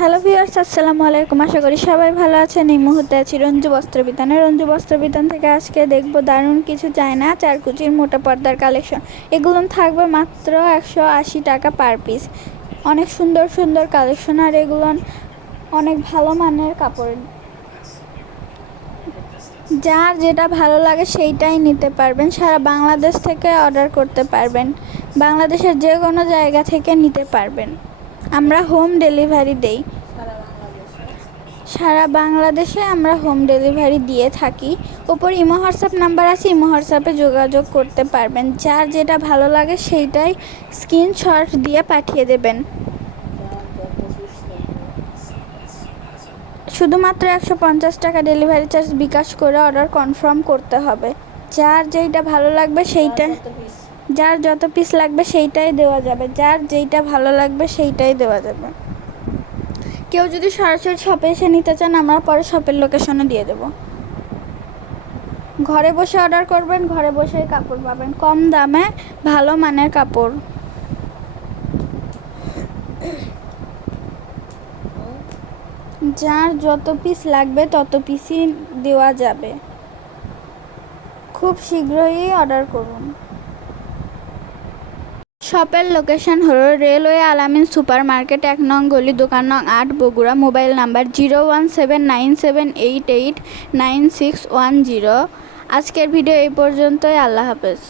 Hello viewers, আসসালামু আলাইকুম। আশা করি সবাই ভালো আছেন। এই মুহূর্তে আছি রঞ্জু বস্ত্রবিতানে। রঞ্জু বস্ত্রবিতান থেকে আজকে দেখব দারুণ কিছু চায়না চারকুচির মোটা পর্দার কালেকশন। এগুলো থাকবে মাত্র 180 টাকা পার পিস। অনেক সুন্দর সুন্দর কালেকশন, আর এগুলো অনেক ভালো মানের কাপড়। যার যেটা ভালো লাগে সেইটাই নিতে পারবেন। সারা বাংলাদেশ থেকে অর্ডার করতে পারবেন, বাংলাদেশের যে কোনো জায়গা থেকে নিতে পারবেন। আমরা হোম ডেলিভারি দেই, সারা বাংলাদেশে আমরা হোম ডেলিভারি দিয়ে থাকি। উপর ইমো হোয়াটসঅ্যাপ নাম্বার আছে, ইমো হোয়াটসঅ্যাপে যোগাযোগ করতে পারবেন। যার যেটা ভালো লাগে সেইটাই স্ক্রিনশট দিয়ে পাঠিয়ে দেবেন। শুধুমাত্র 150 টাকা ডেলিভারি চার্জ বিকাশ করে অর্ডার কনফার্ম করতে হবে। যার যেইটা ভালো লাগবে সেইটা, যার যত পিস লাগবে সেইটাই দেওয়া যাবে। যার যেইটা ভালো লাগবে সেইটাই দেওয়া যাবে। কেউ যদি সরাসরি শপে এসে নিতে চান, আমরা পরে শপের লোকেশনও দিয়ে দেব। ঘরে বসে অর্ডার করবেন, ঘরে বসেই কাপড় পাবেন, কম দামে ভালো মানের কাপড়। যার যত পিস লাগবে তত পিসই দেওয়া যাবে। খুব শীঘ্রই অর্ডার করুন। শপের লোকেশন হলো রেলওয়ে আলামিন সুপার মার্কেট, 1 নং গলি, দোকান নং 8, বগুড়া। Mobile number 017978896110। আজকের ভিডিও এই পর্যন্তই। আল্লাহ হাফেজ।